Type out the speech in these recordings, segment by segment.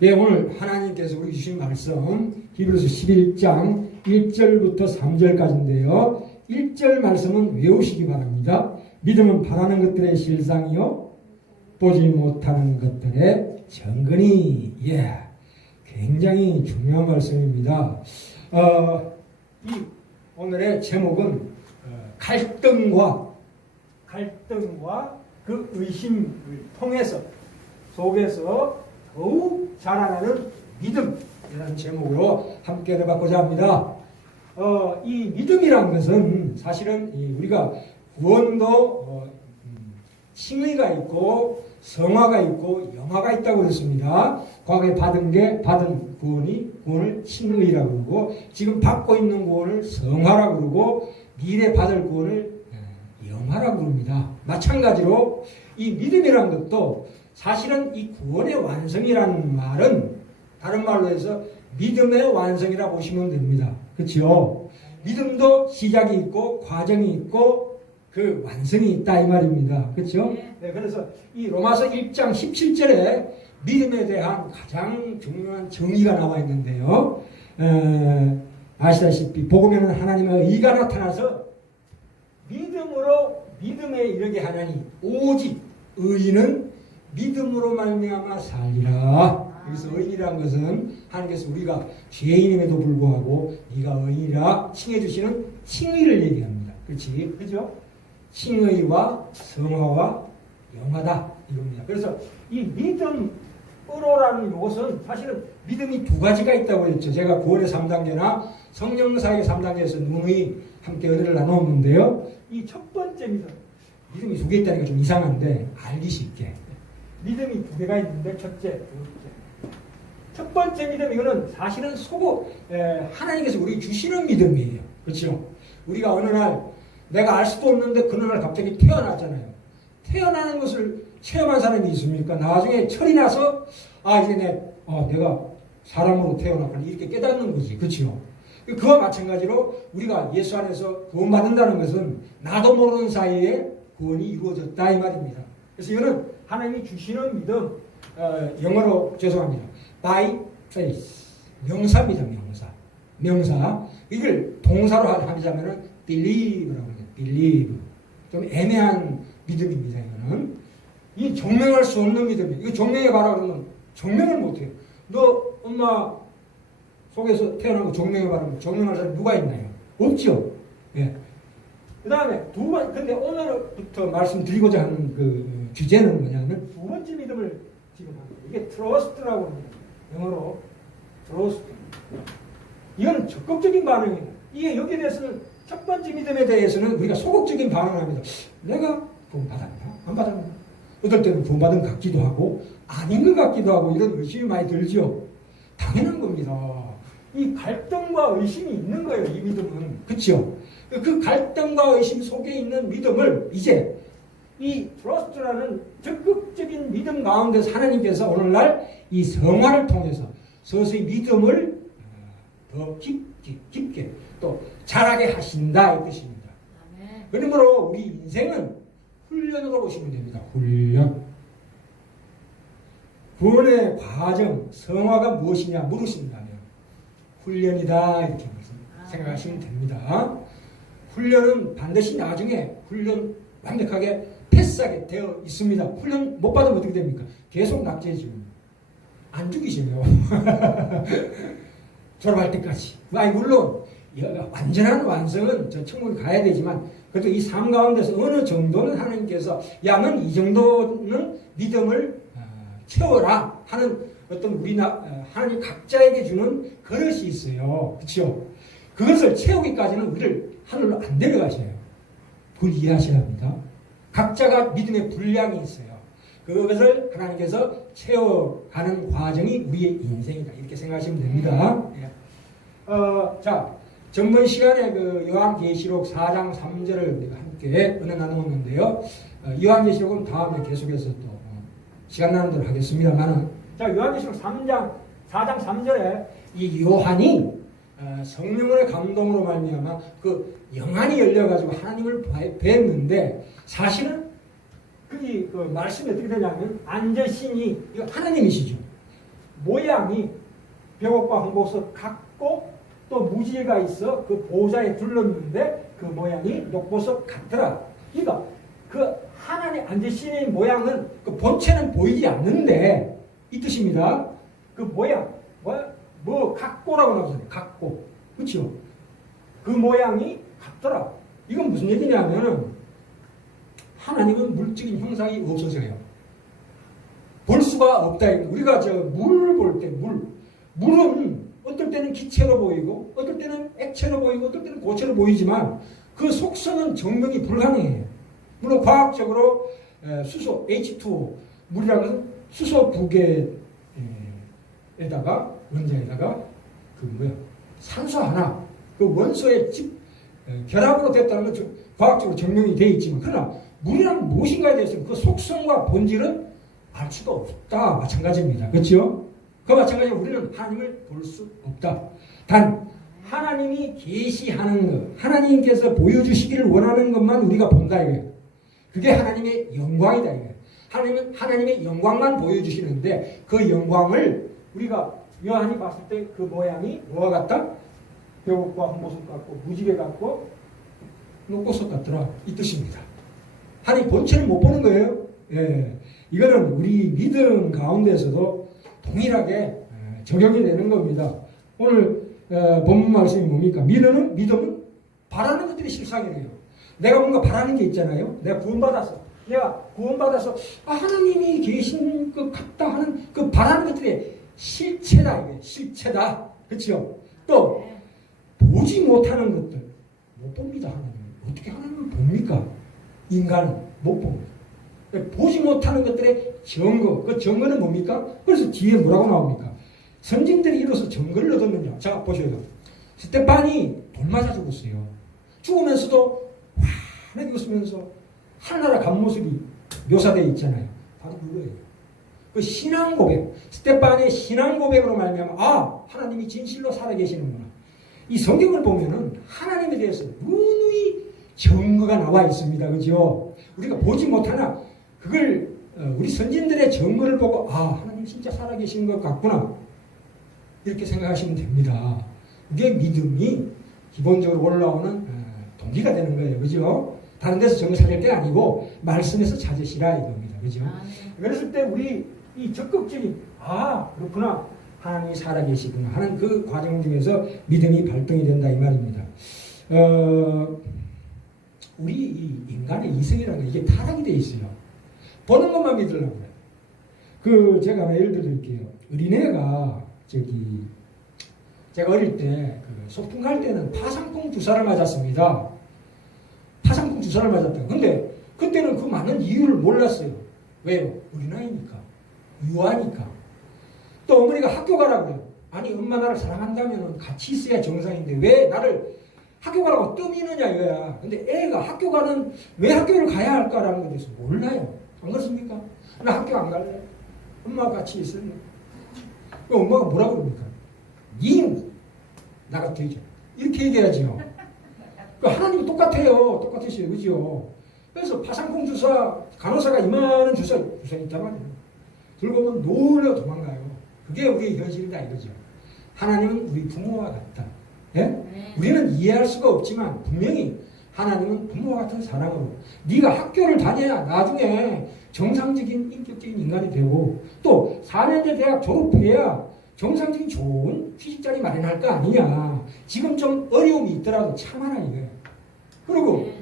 예, 오늘 하나님께서 우리 주신 말씀 히브리서 11장 1절부터 3절까지인데요. 1절 말씀은 외우시기 바랍니다. 믿음은 바라는 것들의 실상이요 보지 못하는 것들의 정근이. 예, 굉장히 중요한 말씀입니다. 이 오늘의 제목은 갈등과 그 의심을 통해서 속에서 더욱 자라나는 믿음이라는 제목으로 함께 해봤고자 합니다. 이 믿음이란 것은 사실은 우리가 구원도 칭의가 있고 성화가 있고 영화가 있다고 그랬습니다. 과거에 받은 구원을 칭의라고 그러고 지금 받고 있는 구원을 성화라고 그러고 미래 받을 구원을 영화라고 그럽니다. 마찬가지로 이 믿음이란 것도 사실은 이 구원의 완성이라는 말은 다른 말로 해서 믿음의 완성이라 보시면 됩니다. 그렇죠? 믿음도 시작이 있고 과정이 있고 그 완성이 있다 이 말입니다. 그렇죠? 네, 그래서 이 로마서 1장 17절에 믿음에 대한 가장 중요한 정의가 나와 있는데요. 아시다시피 복음에는 하나님의 의가 나타나서 믿음에 이르게 하나니 오직 의인은 믿음으로 말미암아 살리라. 여기서 의인이라는 것은 하나님께서 우리가 죄인임에도 불구하고 네가 의인이라 칭해 주시는 칭의를 얘기합니다. 그렇지? 그죠? 칭의와 성화와 영화다 이겁니다. 그래서 이 믿음으로라는 것은 사실은 믿음이 두 가지가 있다고 했죠. 제가 구원의 3단계나 성령사역의 3단계에서 누누이 함께 은혜를 나눴는데요. 이 첫 번째 믿음이 두 개 있다는 게 좀 이상한데 알기 쉽게 믿음이 두 개가 있는데 첫째, 둘째. 첫 번째 믿음 이거는 사실은 하나님께서 우리 주시는 믿음이에요. 그렇죠? 우리가 어느 날 내가 알 수도 없는데 그느 날 갑자기 태어나잖아요. 태어나는 것을 체험한 사람이 있습니까? 나중에 철이 나서 이제 내가 사람으로 태어났구나 이렇게 깨닫는 거지. 그렇죠? 그와 마찬가지로 우리가 예수 안에서 구원받는다는 것은 나도 모르는 사이에 구원이 이루어졌다 이 말입니다. 그래서 이거는 하나님이 주시는 믿음, 영어로 죄송합니다. by faith. 명사입니다. 명사. 이걸 동사로 하자면은 believe라고 합니다. believe. 좀 애매한 믿음입니다. 이거는. 이 증명할 수 없는 믿음이에요. 이거 증명해 봐라 그러면 증명을 못 해요. 너 엄마 속에서 태어난 거 증명해 봐라. 증명할 사람이 누가 있나요? 없죠. 예. 그 다음에 근데 오늘부터 말씀드리고자 하는 그 주제는 뭐냐면 두 번째 믿음을 지금 합니다. 이게 trust라고 합니다. 영어로 trust. 이건 적극적인 반응이에요. 이게 여기에 대해서는 첫 번째 믿음에 대해서는 우리가 소극적인 반응을 합니다. 내가 구원 받았나? 안 받았나? 어떨 때는 구원 받은 것 같기도 하고 아닌 것 같기도 하고 이런 의심이 많이 들죠. 당연한 겁니다. 이 갈등과 의심이 있는 거예요. 이 믿음은. 그렇죠? 그 갈등과 의심 속에 있는 믿음을 이제 이 트러스트라는 적극적인 믿음 가운데서 하나님께서 오늘날 이 성화를 통해서 서서히 믿음을 더 깊게 또 자라게 하신다 이 뜻입니다. 그러므로 우리 인생은 훈련으로 보시면 됩니다. 훈련. 구원의 과정, 성화가 무엇이냐 물으신다면 훈련이다 이렇게 생각하시면 됩니다. 훈련은 반드시 나중에 훈련 완벽하게 패스하게 되어 있습니다. 훈련 못 받으면 어떻게 됩니까? 계속 낙제해지고 안 죽이시네요. 졸업할 때까지. 물론 완전한 완성은 저 천국에 가야 되지만 그래도 이 삶 가운데서 어느 정도는 하나님께서 너는 이 정도는 믿음을 채워라 하는 어떤 하나님 각자에게 주는 그릇이 있어요. 그렇죠? 그것을 채우기까지는 우리를 하늘로 안 데려가셔요. 그걸 이해하셔야 합니다. 각자가 믿음의 분량이 있어요. 그것을 하나님께서 채워가는 과정이 우리의 인생이다. 이렇게 생각하시면 됩니다. 자, 전번 시간에 그 요한계시록 4장 3절을 우리가 함께 은혜 나누었는데요. 요한계시록은 다음에 계속해서 또 시간 나는 대로 하겠습니다만, 자, 요한계시록 4장 3절에 이 요한이 성령의 감동으로 말미암아 그 영안이 열려가지고 하나님을 뵀는데 사실은 그 말씀이 어떻게 되냐면 안저신이 이거 하나님이시죠. 모양이 벽옥과 홍보석 같고 또 무지개가 있어 그 보좌에 둘렀는데 그 모양이 녹보석 같더라. 그러니까 그 하나님 앉으신 모양은 그 본체는 보이지 않는데 이 뜻입니다. 그 모양 뭐 각고라고 나오잖아요. 각고. 그렇죠? 그 모양이 같더라. 이건 무슨 얘기냐면은 하나님은 물질적인 형상이 없어서요. 볼 수가 없다. 우리가 저 물 볼 때 물은 어떨 때는 기체로 보이고 어떨 때는 액체로 보이고 어떨 때는 고체로 보이지만 그 속성은 증명이 불가능해요. 물론 과학적으로 수소 H2O 물이라는 것은 수소 부계에다가 원자에다가 산소 하나 그 원소의 결합으로 됐다는 건 과학적으로 증명이 되어 있지만 그러나 물이란 무엇인가에 대해서는 그 속성과 본질은 알 수가 없다. 마찬가지입니다. 그렇죠? 그 마찬가지로 우리는 하나님을 볼 수 없다. 단 하나님이 계시하는 것, 하나님께서 보여주시기를 원하는 것만 우리가 본다 이거예요. 그게 하나님의 영광이다 이거예요. 하나님은 하나님의 영광만 보여주시는데 그 영광을 우리가 요한이 봤을 때 그 모양이 뭐와 같다? 벽옥과 홍보석 같고 무지개 같고 녹보석 같더라. 이 뜻입니다. 하나님 본체는 못 보는 거예요. 예. 이거는 우리 믿음 가운데서도 동일하게 적용이 되는 겁니다. 오늘 본문 말씀이 뭡니까? 믿음은 바라는 것들이 실상이래요. 내가 뭔가 바라는 게 있잖아요. 내가 구원받아서 하나님이 계신 것 같다 하는 그 바라는 것들이 실체다. 이게 실체다. 그렇죠? 또 보지 못하는 것들 못 봅니다. 하나님 어떻게 하나님을 봅니까? 인간은 못 봅니다. 보지 못하는 것들의 증거, 그 증거는 뭡니까? 그래서 뒤에 뭐라고 나옵니까? 선진들이 이로써 증거를 얻었느냐? 자, 보셔요. 스테반이 돌 맞아 죽었어요. 죽으면서도 환하게 웃으면서 하늘나라 간 모습이 묘사되어 있잖아요. 바로 그거예요. 그 신앙 고백, 스테반의 신앙 고백으로 말미암아 하나님이 진실로 살아계시는구나. 이 성경을 보면은 하나님에 대해서 누누이 증거가 나와 있습니다. 그죠? 우리가 보지 못하나 그걸 우리 선진들의 증거를 보고 하나님 진짜 살아계신 것 같구나 이렇게 생각하시면 됩니다. 그게 믿음이 기본적으로 올라오는 동기가 되는 거예요. 그죠? 다른 데서 증거 찾을 게 아니고 말씀에서 찾으시라 이겁니다. 그죠? 그랬을 때 우리 이 적극적인 그렇구나 하나님이 살아계시구나 하는 그 과정 중에서 믿음이 발동이 된다 이 말입니다. 우리 이 인간의 이성이라는 게 이게 타락이 돼 있어요. 보는 것만 믿으려고 그래요. 제가 하나 예를 들어드릴게요. 어린애가 제가 어릴 때 소풍 갈 때는 파상풍 주사를 맞았습니다. 파상풍 주사를 맞았다. 근데 그때는 그 많은 이유를 몰랐어요. 왜요? 어린아이니까. 유아니까. 또 어머니가 학교 가라고 그래요. 아니 엄마 나를 사랑한다면 같이 있어야 정상인데 왜 나를 학교 가라고 떠미느냐 이거야. 근데 애가 왜 학교를 가야 할까라는 것에 대해서 몰라요. 안 그렇습니까? 나 학교 안 갈래. 엄마가 같이 있을래. 엄마가 뭐라고 그럽니까? 니 나가 되죠. 이렇게 얘기하지요. 하나님이 똑같아요. 똑같으시요. 그죠? 그래서 파상풍 주사, 간호사가 이만한 주사 있단 말이에요. 들고 오면 놀려 도망가요. 그게 우리의 현실이다 이거죠. 하나님은 우리 부모와 같다. 예? 우리는 이해할 수가 없지만 분명히 하나님은 부모와 같은 사랑으로 네가 학교를 다녀야 나중에 정상적인 인격적인 인간이 되고 또 4년제 대학 졸업해야 정상적인 좋은 취직자리 마련할 거 아니냐. 지금 좀 어려움이 있더라도 참아라 이거예요. 그리고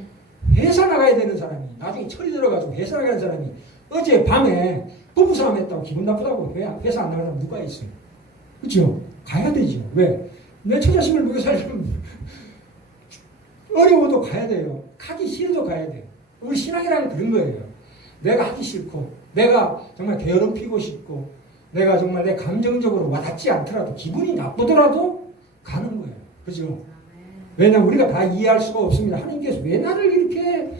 회사 나가야 되는 사람이 나중에 철이 들어가지고 회사 나가는 사람이 어제 밤에 부부싸움 했다고 기분 나쁘다고 회사 안 나가는 사람 누가 있어요? 그렇죠? 가야 되죠. 왜? 내 처자식을 먹여 살려면 어려워도 가야 돼요. 가기 싫어도 가야 돼요. 우리 신앙이라는 그런 거예요. 내가 하기 싫고 내가 정말 게으름피고 싶고 내가 정말 내 감정적으로 와닿지 않더라도 기분이 나쁘더라도 가는 거예요. 그죠? 왜냐하면 우리가 다 이해할 수가 없습니다. 하나님께서 왜 나를 이렇게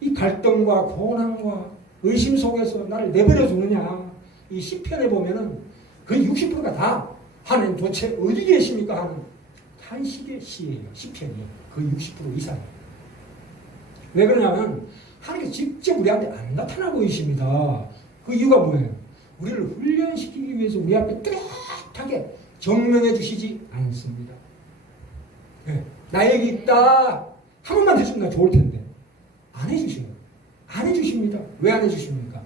이 갈등과 고난과 의심 속에서 나를 내버려 두느냐. 이 시편에 보면은 그 60%가 다 하나님 도대체 어디 계십니까 하는 탄식의 시예요. 시편이 그 60% 이상이에요. 왜 그러냐면 하나님께서 직접 우리한테 안 나타나 보이십니다. 그 이유가 뭐예요? 우리를 훈련시키기 위해서 우리 앞에 뚜렷하게 정명해 주시지 않습니다. 네. 나에게 있다 한 번만 해주면 좋을 텐데 안 해주셔요. 안 해주십니다. 왜 안 해주십니까?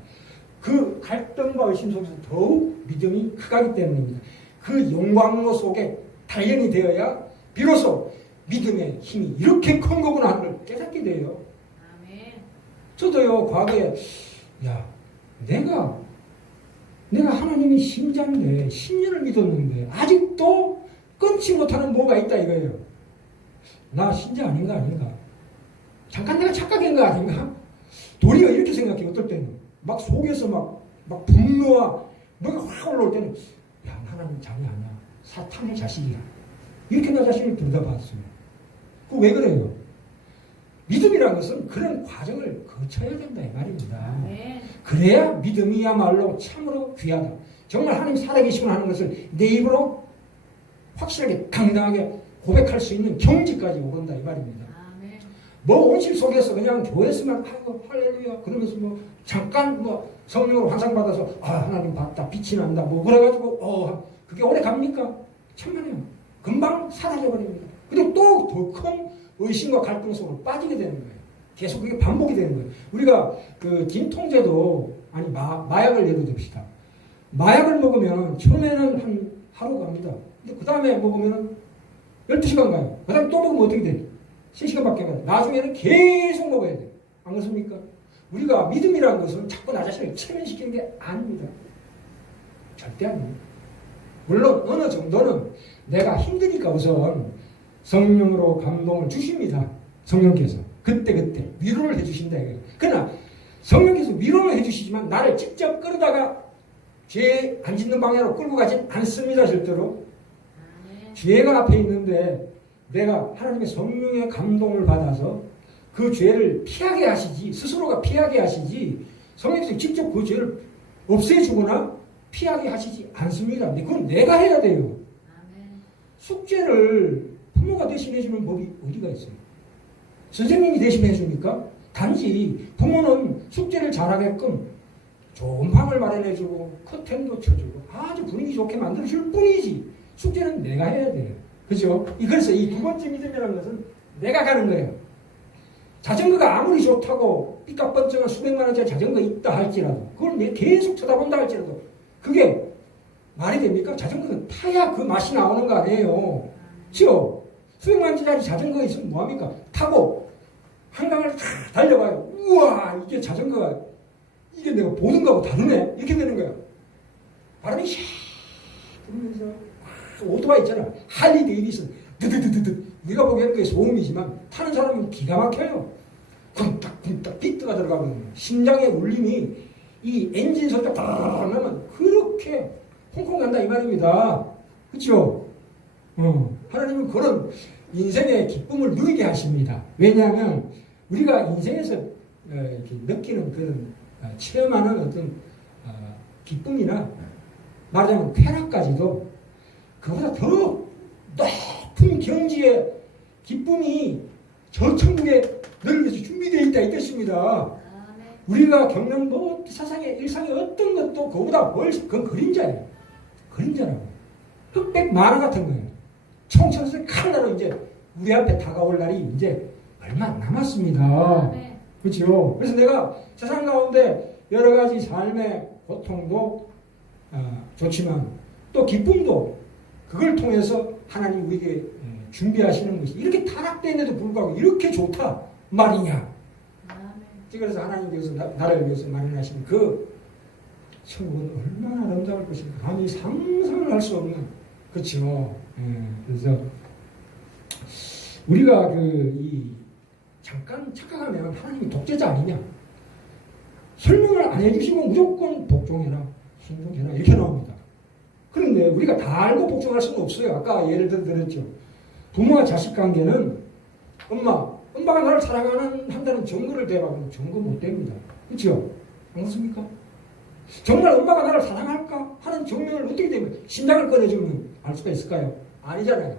그 갈등과 의심 속에서 더욱 믿음이 크가기 때문입니다. 그 영광로 속에 단련이 되어야 비로소 믿음의 힘이 이렇게 큰 거구나 하는 걸 깨닫게 돼요. 아멘. 저도요 과거에 내가 하나님이 신자인데 10년을 믿었는데 아직도 끊지 못하는 뭐가 있다 이거예요. 나 신자 아닌가. 잠깐 내가 착각한 거 아닌가? 도리어 이렇게 생각해. 어떨 때는 막 속에서 막 분노와 뭐가 확 올라올 때는 야 하나님 자녀 아니야. 사탄의 자식이야. 이렇게 나 자신을 들여다봤어요. 그 왜 그래요? 믿음이라는 것은 그런 과정을 거쳐야 된다 이 말입니다. 네. 그래야 믿음이야말로 참으로 귀하다. 정말 하나님 살아계시구나 하는 것을 내 입으로 확실하게 당당하게 고백할 수 있는 경지까지 오른다 이 말입니다. 아멘. 뭐 온실 속에서 그냥 교회에서만 하고 할렐루야 그러면서 뭐 잠깐 뭐 성령으로 환상받아서 하나님 봤다 빛이 난다 뭐 그래가지고 그게 오래 갑니까? 천만에요. 금방 사라져버립니다. 그리고 또 더 큰 의심과 갈등 속으로 빠지게 되는 거예요. 계속 그게 반복이 되는 거예요. 우리가 그 진통제도 아니 마약을 예로 듭시다. 마약을 먹으면 처음에는 한 하루 갑니다. 근데 그 다음에 먹으면 12시간 가요. 그 다음에 또 먹으면 어떻게 돼? 3시간밖에 안 가요. 나중에는 계속 먹어야 돼요. 안 그렇습니까? 우리가 믿음이라는 것은 자꾸 나 자신을 체면시키는 게 아닙니다. 절대 아닙니다. 물론 어느 정도는 내가 힘드니까 우선 성령으로 감동을 주십니다. 성령께서. 그때 위로를 해주신다. 그러나 성령께서 위로를 해주시지만 나를 직접 끌어다가 죄 안 짓는 방향으로 끌고 가진 않습니다. 절대로. 죄가 앞에 있는데 내가 하나님의 성령의 감동을 받아서 그 죄를 피하게 하시지 스스로가 피하게 하시지 성령께서 직접 그 죄를 없애주거나 피하게 하시지 않습니다. 근데 그건 내가 해야 돼요. 숙제를 부모가 대신해 주는 법이 어디가 있어요? 선생님이 대신해 줍니까? 단지 부모는 숙제를 잘하게끔 좋은 방을 마련해 주고 커튼도 쳐주고 아주 분위기 좋게 만들어줄 뿐이지 숙제는 내가 해야 돼요. 그죠? 그래서 이 두 번째 믿음이라는 것은 내가 가는 거예요. 자전거가 아무리 좋다고 삐까뻔쩍한 수백만 원짜리 자전거 있다 할지라도 그걸 내가 계속 쳐다본다 할지라도 그게 말이 됩니까? 자전거는 타야 그 맛이 나오는 거 아니에요. 그렇죠? 수백만 원짜리 자전거가 있으면 뭐합니까? 타고 한강을 다 달려봐요. 우와 이게 자전거가 이게 내가 보는 거하고 다르네. 이렇게 되는 거야. 바람이 샥 불면서 오토바이 있잖아. 할리 데이비슨 드드드드드 우리가 보기에는 그게 소음이지만 타는 사람은 기가 막혀요. 쿵딱쿵딱 비트가 들어가거든요. 심장의 울림이 이 엔진 소리가 딱 나면 그렇게 콩콩 간다 이 말입니다. 그렇죠? 하나님은 그런 인생의 기쁨을 누리게 하십니다. 왜냐하면 우리가 인생에서 이렇게 느끼는 그런 체험하는 어떤 기쁨이나 말하자면 쾌락까지도 그보다 더 높은 경지의 기쁨이 저 천국에 너를 위해서 준비되어 있다 이 뜻입니다. 우리가 겪는 뭐 세상의 일상의 어떤 것도 그보다 훨씬 그건 그림자예요. 그림자라고. 흑백 만화 같은 거예요. 총천에서 칼날로 이제 우리 앞에 다가올 날이 이제 얼마 안 남았습니다. 그렇죠? 그래서 내가 세상 가운데 여러 가지 삶의 고통도 좋지만 또 기쁨도 그걸 통해서 하나님 우리에게 준비하시는 것이 이렇게 타락되는데도 불구하고 이렇게 좋다 말이냐. 그래서 하나님께서 나를 위해서 마련하신 그 천국은 얼마나 아름다울 것인가 감히 상상을 할 수 없는 그렇죠. 그래서 우리가 잠깐 착각하면 하나님이 독재자 아니냐 설명을 안 해주시면 무조건 복종해라 순종해라 이렇게 나옵니다. 그런데 우리가 다 알고 복종할 수는 없어요. 아까 예를 들었죠. 부모와 자식 관계는 엄마가 나를 사랑한다는 증거를 대박하면 증거 못 됩니다. 그렇죠? 안 그렇습니까? 정말 엄마가 나를 사랑할까 하는 증명을 어떻게 되면 심장을 꺼내주면 알 수가 있을까요? 아니잖아요.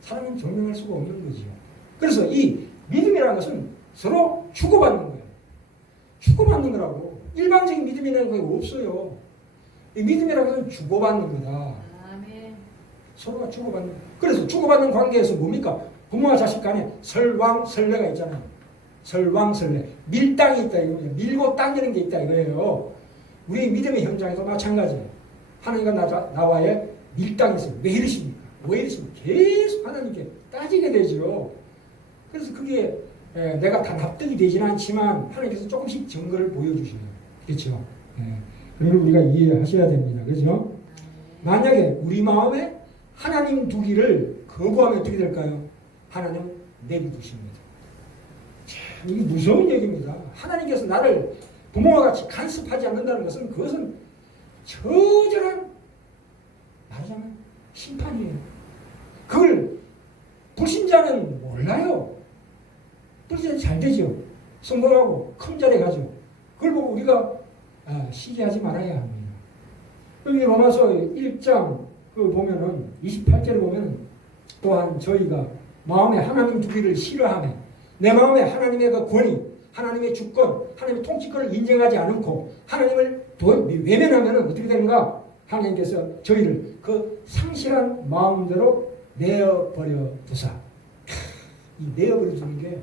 사랑은 증명할 수가 없는 거지요. 그래서 이 믿음이라는 것은 서로 주고받는 거예요. 주고받는 거라고. 일반적인 믿음이라는 게 없어요. 이 믿음이라는 것은 주고받는 거다. 아멘. 서로가 주고받는. 그래서 주고받는 관계에서 뭡니까? 부모와 자식 간에 설왕설래가 있잖아요. 설왕설래. 밀당이 있다 이거예요. 밀고 당기는 게 있다 이거예요. 우리 믿음의 현장에도 마찬가지예요. 하나님과 나와의 밀당이 있어요. 왜 이러십니까? 왜 이러십니까? 계속 하나님께 따지게 되죠. 그래서 그게 내가 다 납득이 되지는 않지만 하나님께서 조금씩 증거를 보여주시는. 그렇죠? 그걸 우리가 이해하셔야 됩니다. 그렇죠? 만약에 우리 마음에 하나님 두기를 거부하면 어떻게 될까요? 하나님 내비두십니다. 참, 이게 무서운 얘기입니다. 하나님께서 나를 부모와 같이 간섭하지 않는다는 것은 그것은 처절한 말하자면 심판이에요. 그걸 불신자는 몰라요. 불신자는 잘 되죠. 성공하고 큰 자리에 가죠. 그걸 보고 우리가 시기하지 말아야 합니다. 여기 로마서 1장 그 보면은 28절에 보면 또한 저희가 마음에 하나님 두기를 싫어하며 내 마음에 하나님의 그 권위, 하나님의 주권, 하나님의 통치권을 인정하지 않고 하나님을 외면하면 어떻게 되는가? 하나님께서 저희를 그 상실한 마음대로 내어버려 두사. 이 내어버려 두는 게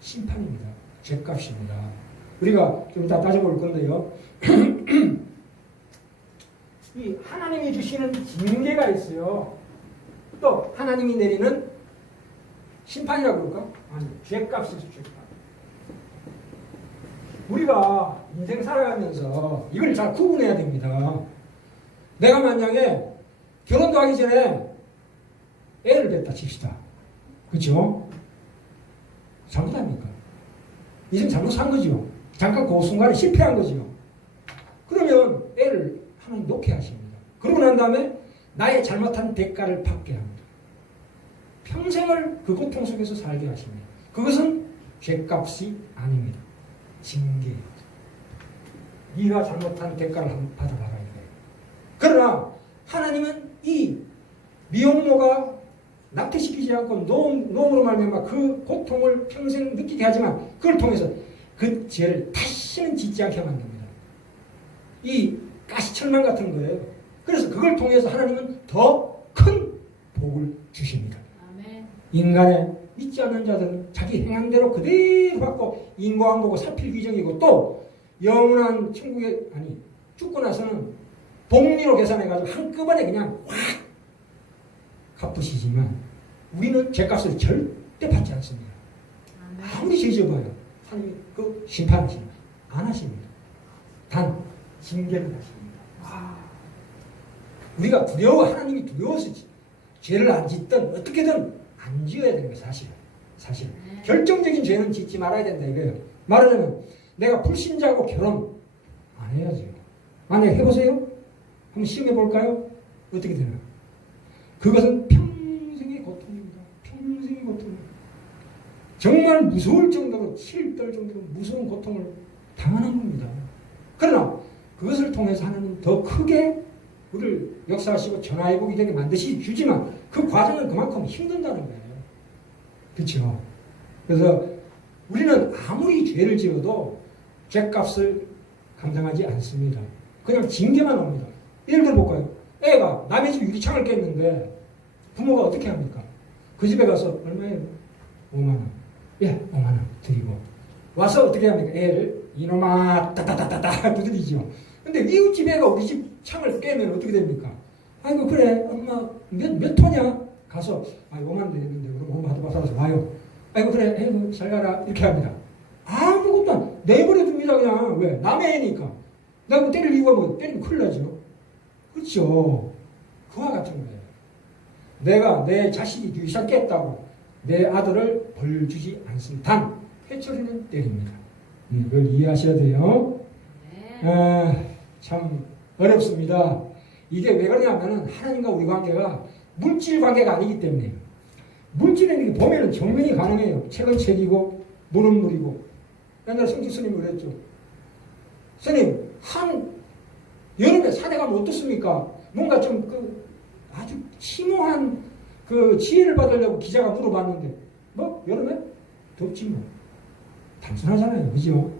심판입니다. 죄값입니다. 우리가 좀 이따 따져볼 건데요. 이 하나님이 주시는 징계가 있어요. 또 하나님이 내리는 심판이라고 그럴까? 아니, 죄값이죠, 죄값. 우리가 인생 살아가면서 이걸 잘 구분해야 됩니다. 내가 만약에 결혼도 하기 전에 애를 뱉다 칩시다. 그렇죠? 잘못합니까? 인생 잘못 산 거죠. 잠깐 그 순간에 실패한 거죠. 그러면 애를 하나님 놓게 하십니다. 그러고 난 다음에 나의 잘못한 대가를 받게 합니다. 평생을 그 고통 속에서 살게 하십니다. 그것은 죄값이 아닙니다. 징계예요. 네가 잘못한 대가를 받아나가야 돼요. 그러나 하나님은 이 미혼모가 낙태시키지 않고 노음으로 말미암아 그 고통을 평생 느끼게 하지만 그걸 통해서 그 죄를 다시는 짓지 않게 만듭니다. 이 가시철망 같은 거예요. 그래서 그걸 통해서 하나님은 더 큰 복을 주십니다. 아멘. 인간의 믿지 않는 자들은 자기 행함대로 그대로 받고 인과응보고 사필귀정이고 또 영원한 천국에 죽고 나서는 복리로 계산해가지고 한꺼번에 그냥 확 갚으시지만 우리는 죄값을 절대 받지 않습니다. 아무리 죄져봐요. 하나님이 그 심판하십니다. 안 하십니다. 단 징계를 하십니다. 우리가 하나님이 두려워서 죄를 안 짓든 어떻게든 안 지어야 되는 거예요. 사실. 결정적인 죄는 짓지 말아야 된다 이거예요. 말하자면 내가 불신자하고 결혼 안 해야죠. 만약에 해보세요. 한번 시험해 볼까요? 어떻게 되나? 그것은 평생의 고통입니다. 평생의 고통. 정말 무서울 정도로 치를 정도로 무서운 고통을 당하는 겁니다. 그러나 그것을 통해서 하나님 더 크게 우리를 역사하시고 전화해보게 되게 만드시 주지만 그 과정은 그만큼 힘든다는 거예요. 그렇죠? 그래서 우리는 아무리 죄를 지어도 죄값을 감당하지 않습니다. 그냥 징계만 옵니다. 예를 들어 볼까요? 애가 남의 집 유리창을 깼는데 부모가 어떻게 합니까? 그 집에 가서 얼마예요? 5만 원. 예, 5만 원 드리고 와서 어떻게 합니까? 애를 이놈아 따따따따따 두드리죠. 근데 이웃집 애가 우리 집 창을 깨면 어떻게 됩니까? 아이고 그래 엄마 몇 토냐? 가서 5만 되는데 그럼 엄마 받아서 와요. 아이고 그래 아이고 잘 가라 이렇게 합니다. 아무것도 안 내버려 둡니다. 그냥 왜? 남의 애니까. 내가 뭐 때릴 이유가 뭐 때리면 큰일 나죠. 그렇죠. 그와 같은 거예요. 내가 내 자식이 유리창 깼다고 내 아들을 벌 주지 않습니다. 단 해초리는 때립니다. 이걸 이해하셔야 돼요. 참 어렵습니다. 이게 왜 그러냐면은 하나님과 우리 관계가 물질 관계가 아니기 때문에요. 물질은 이렇게 보면은 정면이 가능해요. 책은 책이고 물은 물이고. 옛날에 성주 스님이 그랬죠. 스님 여름에 산에 가면 어떻습니까? 뭔가 좀 아주 심오한 그 지혜를 받으려고 기자가 물어봤는데 뭐 여름에 덥지 뭐. 단순하잖아요. 그죠?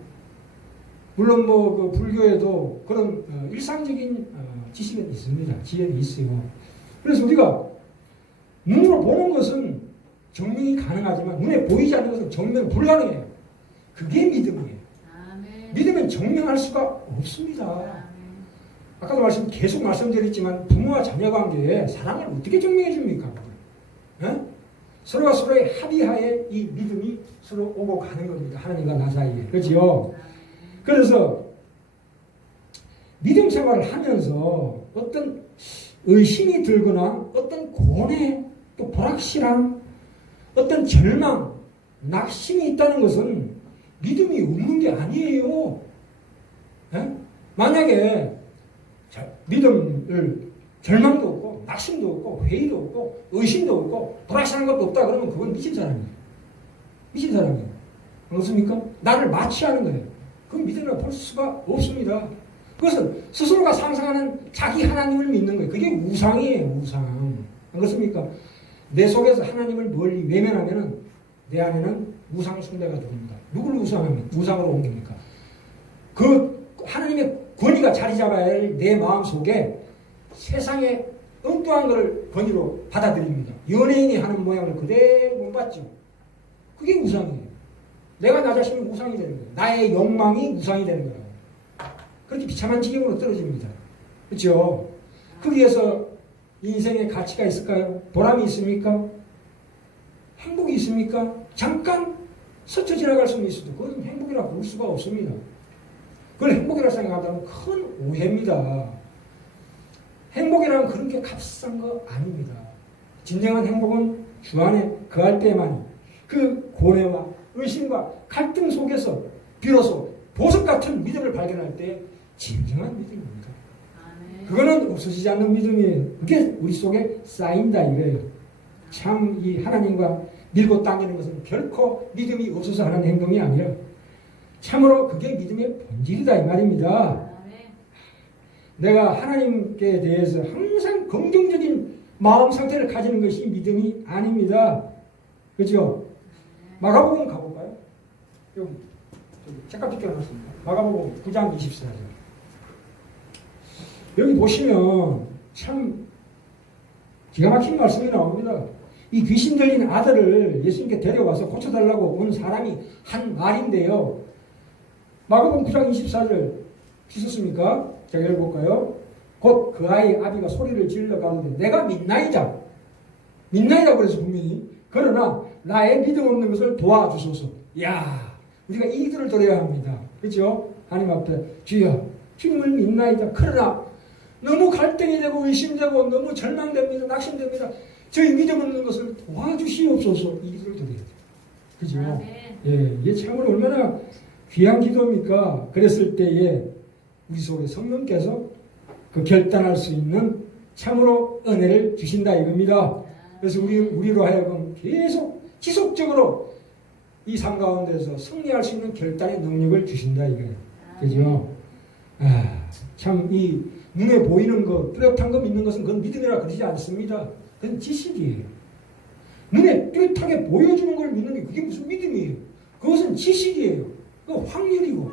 물론 뭐 그 불교에도 그런 일상적인 지식은 있습니다. 지혜는 있어요. 그래서 우리가 눈으로 보는 것은 증명이 가능하지만 눈에 보이지 않는 것은 증명 불가능해요. 그게 믿음이에요. 아멘. 믿음은 증명할 수가 없습니다. 아멘. 아까도 계속 말씀드렸지만 부모와 자녀 관계에 사랑을 어떻게 증명해 줍니까? 에? 서로가 서로의 합의하에 이 믿음이 서로 오고 가는 겁니다. 하나님과 나 사이에. 그렇죠? 그래서 믿음 생활을 하면서 어떤 의심이 들거나 어떤 고뇌, 또 불확실함, 어떤 절망, 낙심이 있다는 것은 믿음이 없는 게 아니에요. 에? 만약에 믿음을 절망도 없고 낙심도 없고 회의도 없고 의심도 없고 불확실한 것도 없다 그러면 그건 미친 사람이에요. 미친 사람이에요. 그렇습니까? 나를 마취하는 거예요. 그건 믿음을 볼 수가 없습니다. 그것은 스스로가 상상하는 자기 하나님을 믿는 거예요. 그게 우상이에요. 우상. 안 그렇습니까? 내 속에서 하나님을 멀리 외면하면은 내 안에는 우상 숭배가 들어옵니다. 누구를 우상으로 옮깁니까? 그 하나님의 권위가 자리 잡아야 할 내 마음 속에 세상의 엉뚱한 것을 권위로 받아들입니다. 연예인이 하는 모양을 그대로 못 받죠. 그게 우상이에요. 내가 나 자신이 우상이 되는 거예요. 나의 욕망이 우상이 되는 거예요. 그렇게 비참한 지경으로 떨어집니다. 그렇죠? 거기에서 인생의 가치가 있을까요? 보람이 있습니까? 행복이 있습니까? 잠깐 스쳐 지나갈 수는 있어도 그건 행복이라고 볼 수가 없습니다. 그걸 행복이라고 생각한다면 큰 오해입니다. 행복이라는 그런 게 값싼 거 아닙니다. 진정한 행복은 주 안에 거할 때만이 그 고뇌와 의심과 갈등 속에서 비로소 보석 같은 믿음을 발견할 때 진정한 믿음입니다. 그거는 없어지지 않는 믿음이에요. 그게 우리 속에 쌓인다 이거예요. 참 이 하나님과 밀고 당기는 것은 결코 믿음이 없어서 하는 행동이 아니라 참으로 그게 믿음의 본질이다 이 말입니다. 내가 하나님께 대해서 항상 긍정적인 마음 상태를 가지는 것이 믿음이 아닙니다. 그죠? 마가복음 가볼까요? 여기 책감 빗겨놨습니다. 마가복음 9장 24절. 여기 보시면 참 기가 막힌 말씀이 나옵니다. 이 귀신 들린 아들을 예수님께 데려와서 고쳐달라고 온 사람이 한 말인데요. 마가복음 9장 24절 주셨습니까? 제가 읽어볼까요? 곧 그 아이 아비가 소리를 질러 가는데 내가 믿나이다. 믿나이다 그래서 분명히. 그러나 나의 믿음 없는 것을 도와주소서. 야, 우리가 이들을 드려야 합니다. 그렇죠? 하나님 앞에 주여 주님을 믿나이다. 그러나 너무 갈등이 되고 의심되고 너무 절망됩니다. 낙심됩니다. 저희 믿음 없는 것을 도와주시옵소서. 이들을 드려야 돼요. 그죠? 예, 이게 참으로 얼마나 귀한 기도입니까? 그랬을 때에 우리 속에 성령께서 그 결단할 수 있는 참으로 은혜를 주신다 이겁니다. 그래서 우리로 하여금 계속 지속적으로 이 삶 가운데서 승리할 수 있는 결단의 능력을 주신다 이거예요. 그죠? 참 이 눈에 보이는 것, 뚜렷한 거 믿는 것은 그건 믿음이라 그러지 않습니다. 그건 지식이에요. 눈에 뚜렷하게 보여주는 걸 믿는 게 그게 무슨 믿음이에요? 그것은 지식이에요. 그건 확률이고.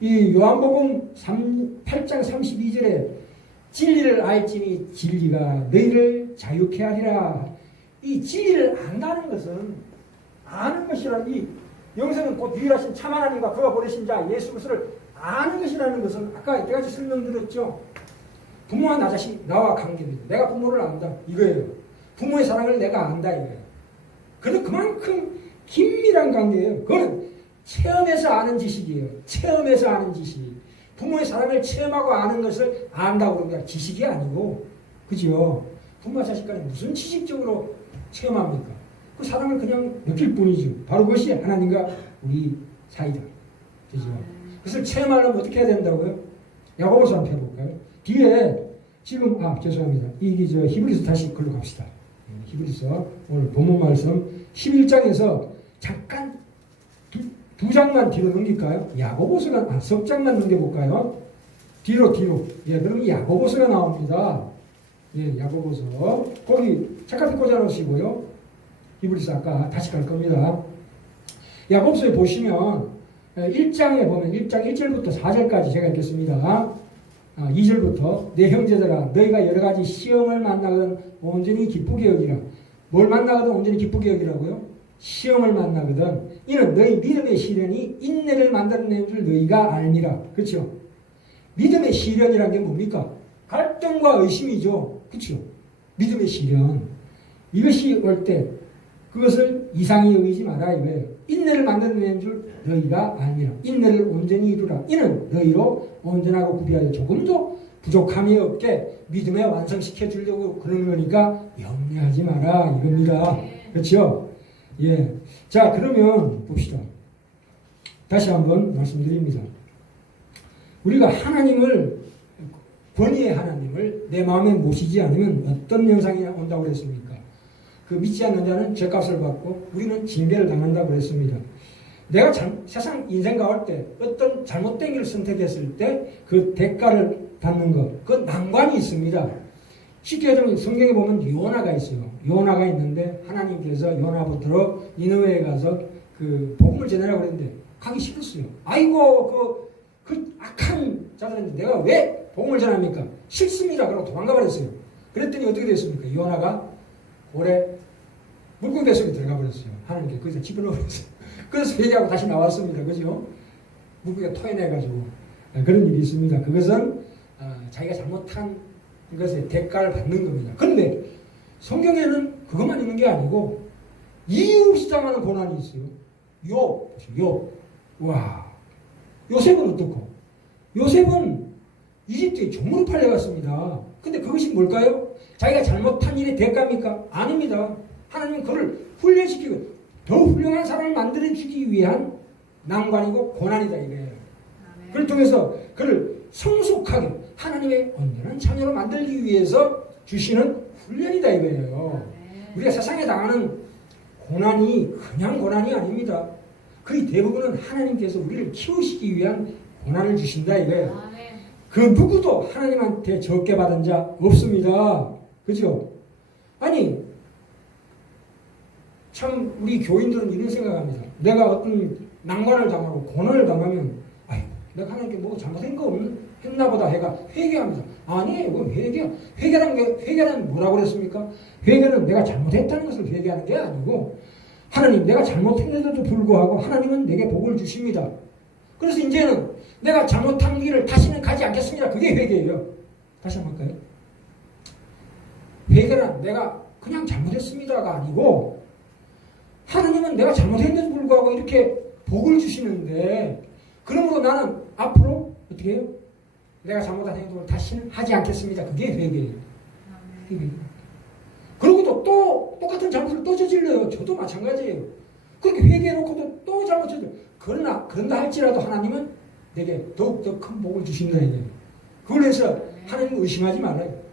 이 요한복음 8장 32절에 진리를 알지니 진리가 너희를 자유케 하리라. 이 진리를 안다는 것은 아는 것이라. 이 영생은 곧 유일하신 참 하나님과 그가 보내신 자 예수 그리스도를 아는 것이라는 것은 아까 여태까지 설명드렸죠. 부모와 나 자신 나와 관계입니다. 내가 부모를 안다 이거예요. 부모의 사랑을 내가 안다 이거예요. 그런데 그만큼 긴밀한 관계예요. 그거는 체험해서 아는 지식이에요. 체험해서 아는 지식. 부모의 사랑을 체험하고 아는 것을 안다고 그럽니다. 지식이 아니고. 그죠? 부모와 자식 간에 무슨 지식적으로 체험합니까? 그 사랑을 그냥 느낄 뿐이죠. 바로 그것이 하나님과 우리 사이다. 그죠? 그것을 체험하려면 어떻게 해야 된다고요? 야고보서 한번 펴볼까요? 뒤에 지금 죄송합니다. 이게 히브리서 다시 글로 갑시다. 히브리서 오늘 본문 말씀 11장에서 잠깐 두 장만 뒤로 넘길까요? 야고보서가 석 장만 넘겨볼까요? 뒤로. 예, 그러면 야고보서가 나옵니다. 예, 야고보서 거기 책까지 꽂아놓으시고요. 히브리서 아까 다시 갈 겁니다. 야고보서에 보시면 1장에 보면 1장 1절부터 4절까지 제가 읽겠습니다. 2절부터 내 형제들아 너희가 여러 가지 시험을 만나거든 온전히 기쁘게 여기라. 뭘 만나거든 온전히 기쁘게 여기라고요? 시험을 만나거든 이는 너희 믿음의 시련이 인내를 만들어내는 줄 너희가 알미라. 그렇죠? 믿음의 시련이란 게 뭡니까? 갈등과 의심이죠. 그렇죠? 믿음의 시련. 이것이 올 때 그것을 이상히 여기지 마라 이거예요. 인내를 만들어내는 줄 너희가 알미라. 인내를 온전히 이루라. 이는 너희로 온전하고 구비하여 조금도 부족함이 없게 믿음에 완성시켜 주려고 그러는 거니까 염려하지 마라 이겁니다. 그렇죠? 예. 자, 그러면 봅시다. 다시 한번 말씀드립니다. 우리가 하나님을, 권위의 하나님을 내 마음에 모시지 않으면 어떤 현상이 온다고 그랬습니까? 그 믿지 않는 자는 죄값을 받고 우리는 징계를 당한다고 그랬습니다. 내가 세상 인생 가올 때 어떤 잘못된 길을 선택했을 때 그 대가를 받는 것, 그 난관이 있습니다. 쉽게 얘기하면 성경에 보면 요나가 있어요. 요나가 있는데 하나님께서 요나부터 니느웨에 가서 그 복음을 전하라고 그랬는데 가기 싫었어요. 아이고 그 악한 자들한테 내가 왜 복음을 전합니까? 싫습니다. 그러고 도망가 버렸어요. 그랬더니 어떻게 됐습니까? 요나가 고래 물고기 뱃속에 들어가 버렸어요. 하나님께 거기서 집어넣어 버렸어요. 그래서 회개하고 다시 나왔습니다. 그죠? 물고기가 토해내가지고 그런 일이 있습니다. 그것은 자기가 잘못한 것의 대가를 받는 겁니다. 그런데 성경에는 그것만 있는 게 아니고 이유 없이 당하는 고난이 있어요. 욥. 와. 요셉은 어떻고? 요셉은 이집트에 종으로 팔려갔습니다. 근데 그것이 뭘까요? 자기가 잘못한 일의 대가입니까? 아닙니다. 하나님은 그를 훈련시키고 더 훌륭한 사람을 만들어주기 위한 난관이고 고난이다 이거예요. 그를 통해서 그를 성숙하게 하나님의 온전한 자녀로 만들기 위해서 주시는 훈련이다 이거예요. 우리가 세상에 당하는 고난이 그냥 고난이 아닙니다. 거의 대부분은 하나님께서 우리를 키우시기 위한 고난을 주신다 이거예요. 그 누구도 하나님한테 적게 받은 자 없습니다. 그죠? 아니 참 우리 교인들은 이런 생각합니다. 내가 어떤 난관을 당하고 고난을 당하면 아이고 내가 하나님께 뭐 잘못한 거 했나 보다 해가 회개합니다. 아니에요. 뭐 회개란 뭐라고 그랬습니까? 회개는 내가 잘못했다는 것을 회개하는 게 아니고 하나님 내가 잘못했는데도 불구하고 하나님은 내게 복을 주십니다. 그래서 이제는 내가 잘못한 길을 다시는 가지 않겠습니다. 그게 회개예요. 다시 한번 할까요? 회개란 내가 그냥 잘못했습니다가 아니고 하나님은 내가 잘못했는데도 불구하고 이렇게 복을 주시는데 그러므로 나는 앞으로 어떻게 해요? 내가 잘못한 행동을 다시는 하지 않겠습니다. 그게 회개예요. 그러고도 또 똑같은 잘못을 또 저질러요. 저도 마찬가지예요. 그렇게 회개해놓고도 또 잘못 저질러요. 그런다 할지라도 하나님은 내게 더욱더 큰 복을 주신다 이거예요. 그걸 해서 하나님을 의심하지 말아요.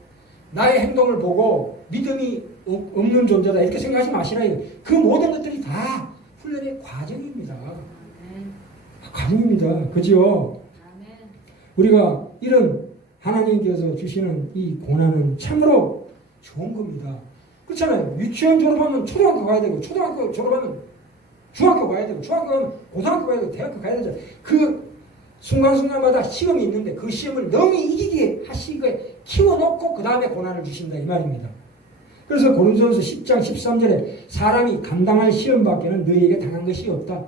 나의 행동을 보고 믿음이 없는 존재다 이렇게 생각하지 마시라 이거예요. 그 모든 것들이 다 훈련의 과정입니다. 과정입니다. 그죠? 우리가 이런 하나님께서 주시는 이 고난은 참으로 좋은 겁니다. 그렇잖아요. 유치원 졸업하면 초등학교 가야 되고 초등학교 졸업하면 중학교 가야 되고 중학교 가면 고등학교 가야 되고 대학교 가야 되잖아요. 그 순간순간마다 시험이 있는데 그 시험을 너무 이기게 하시게 키워놓고 그 다음에 고난을 주신다 이 말입니다. 그래서 고린도전서 10장 13절에 사람이 감당할 시험밖에는 너희에게 당한 것이 없다.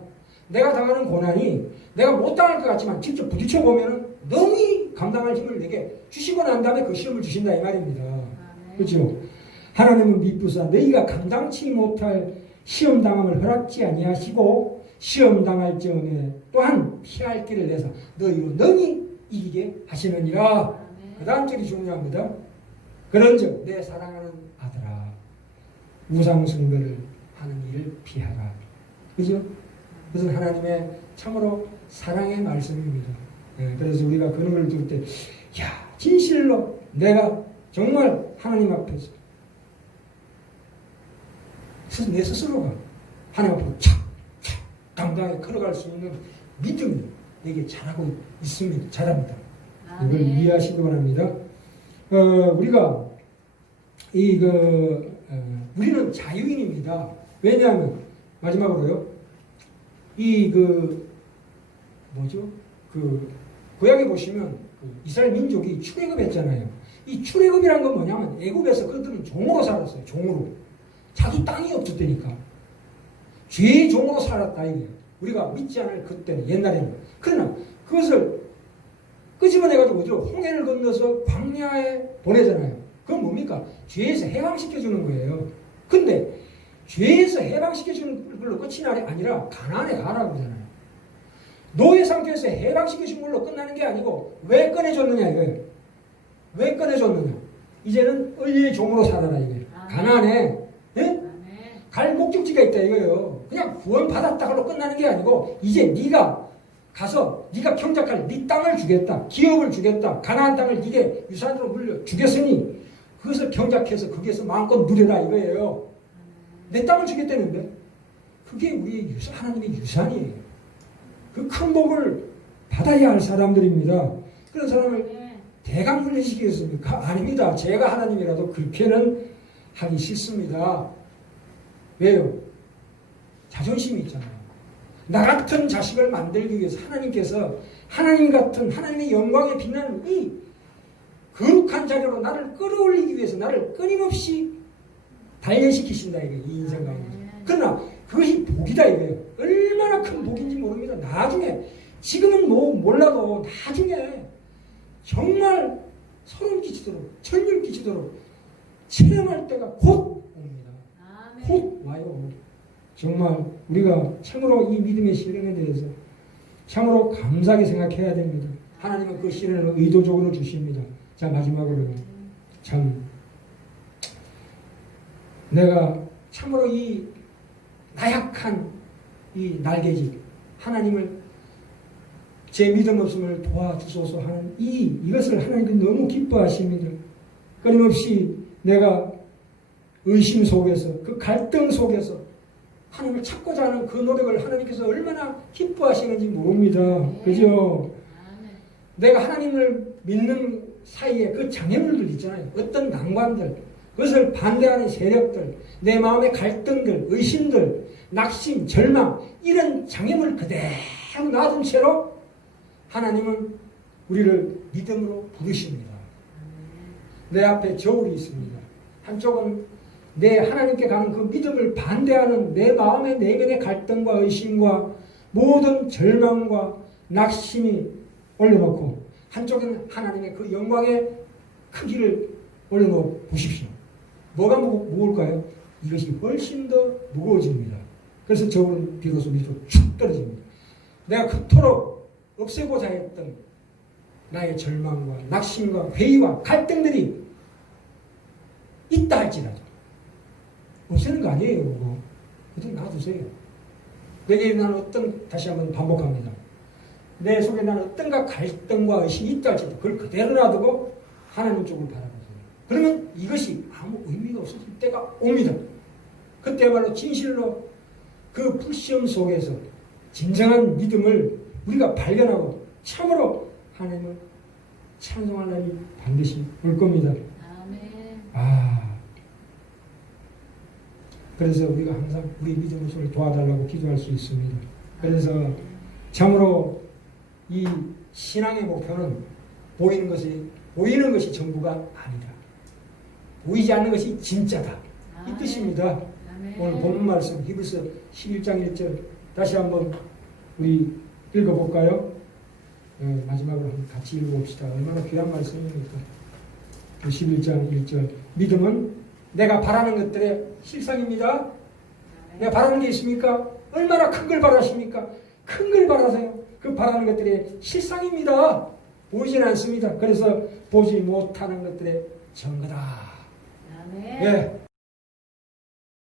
내가 당하는 고난이 내가 못 당할 것 같지만 직접 부딪혀 보면은 너무 감당할 힘을 내게 주시고 난 다음에 그 시험을 주신다 이 말입니다. 그렇죠? 하나님은 미쁘사 너희가 감당치 못할 시험 당함을 허락지 아니하시고 시험 당할 점에 또한 피할 길을 내서 너희로 능히 이기게 하시느니라. 그 다음 절이 중요합니다. 그런즉 내 사랑하는 아들아 우상 숭배를 하는 일을 피하라. 그죠? 그것은 하나님의 참으로 사랑의 말씀입니다. 그래서 우리가 그런 걸 들 때, 야, 진실로 내가 정말 하나님 앞에서 내 스스로가 하나님 앞으로 착착 당당하게 걸어갈 수 있는 믿음이 내게 자라고 있습니다. 자랍니다. 이걸 이해하시기 바랍니다. 우리가 우리는 자유인입니다. 왜냐하면 마지막으로요. 구약에 보시면 이스라엘 민족이 출애굽했잖아요. 이 출애굽이란 건 뭐냐면 애굽에서 그들은 종으로 살았어요. 종으로. 자기 땅이 없었다니까. 죄의 종으로 살았다 이거예요. 우리가 믿지 않을 그때는 옛날에는. 그러나 그것을 끄집어내가지고 어디로 홍해를 건너서 광야에 보내잖아요. 그건 뭡니까? 죄에서 해방시켜주는 거예요. 근데 죄에서 해방시켜주는 걸로 끝이 아니라 가나안에 가라고 그러잖아요. 노예 상태에서 해방시켜준 걸로 끝나는 게 아니고 왜 꺼내줬느냐 이거예요. 왜 꺼내줬느냐. 이제는 의의 종으로 살아라 이거예요. 가나안에 예? 갈 목적지가 있다 이거예요. 그냥 구원 받았다고 끝나는 게 아니고 이제 네가 가서 네가 경작할 네 땅을 주겠다. 기업을 주겠다. 가나안 땅을 네게 유산으로 물려 주겠으니 그것을 경작해서 거기에서 마음껏 누려라 이거예요. 내 땅을 주겠다는데 그게 우리의 유산, 하나님의 유산이에요. 그 큰 복을 받아야 할 사람들입니다. 그런 사람을 대강 훈련시키겠습니까? 아닙니다. 제가 하나님이라도 그렇게는 하기 싫습니다. 왜요? 자존심이 있잖아요. 나 같은 자식을 만들기 위해서 하나님께서 하나님 같은 하나님의 영광에 빛나는 이 거룩한 자리로 나를 끌어올리기 위해서 나를 끊임없이 단련시키신다 이게 이 인생 가운데. 그러나 그것이 복이다 이거예요. 얼마나 큰 복인지 모릅니다. 나중에 지금은 뭐 몰라도 나중에 정말 소름 끼치도록 천일 끼치도록 체험할 때가 곧 옵니다. 곧 와요. 정말 우리가 참으로 이 믿음의 시련에 대해서 참으로 감사하게 생각해야 됩니다. 하나님은 그 시련을 의도적으로 주십니다. 자, 마지막으로 참 내가 참으로 이 나약한 이 날개짓 하나님을 제 믿음 없음을 도와주소서 하는 이것을 하나님께서 너무 기뻐하십니다. 끊임없이 내가 의심 속에서 그 갈등 속에서 하나님을 찾고자 하는 그 노력을 하나님께서 얼마나 기뻐하시는지 모릅니다. 그죠? 내가 하나님을 믿는 사이에 그 장애물들 있잖아요. 어떤 난관들, 그것을 반대하는 세력들, 내 마음의 갈등들, 의심들, 낙심, 절망 이런 장애물 그대로 놔둔 채로 하나님은 우리를 믿음으로 부르십니다. 내 앞에 저울이 있습니다. 한쪽은 내 하나님께 가는 그 믿음을 반대하는 내 마음의 내면의 갈등과 의심과 모든 절망과 낙심이 올려놓고 한쪽에는 하나님의 그 영광의 크기를 올려놓아 보십시오. 뭐가 무거울까요? 이것이 훨씬 더 무거워집니다. 그래서 저울은 비로소 밑으로 쭉 떨어집니다. 내가 그토록 없애고자 했던 나의 절망과 낙심과 회의와 갈등들이 있다 할지라도 없애는 거 아니에요. 그거. 그냥 놔두세요. 내게 나는 다시 한번 반복합니다. 내 속에 나는 어떤가 갈등과 의심이 있다 할지라도 그걸 그대로 놔두고 하나님 쪽을 바라보세요. 그러면 이것이 아무 의미가 없어질 때가 옵니다. 그때야말로 진실로 그 불시험 속에서 진정한 믿음을 우리가 발견하고 참으로 하나님을 찬송하는 날이 반드시 올 겁니다. 그래서 우리가 항상 우리 믿음을 도와달라고 기도할 수 있습니다. 그래서 참으로 이 신앙의 목표는 보이는 것이 전부가 아니다. 보이지 않는 것이 진짜다. 이 뜻입니다. 오늘 본문 말씀 히브리서 11장 1절 다시 한번 우리 읽어볼까요? 마지막으로 같이 읽어봅시다. 얼마나 귀한 말씀입니까? 11장 1절 믿음은 내가 바라는 것들의 실상입니다. 내가 바라는 게 있습니까? 얼마나 큰 걸 바라십니까? 큰 걸 바라세요. 그 바라는 것들의 실상입니다. 보이진 않습니다. 그래서 보지 못하는 것들의 증거다. 예.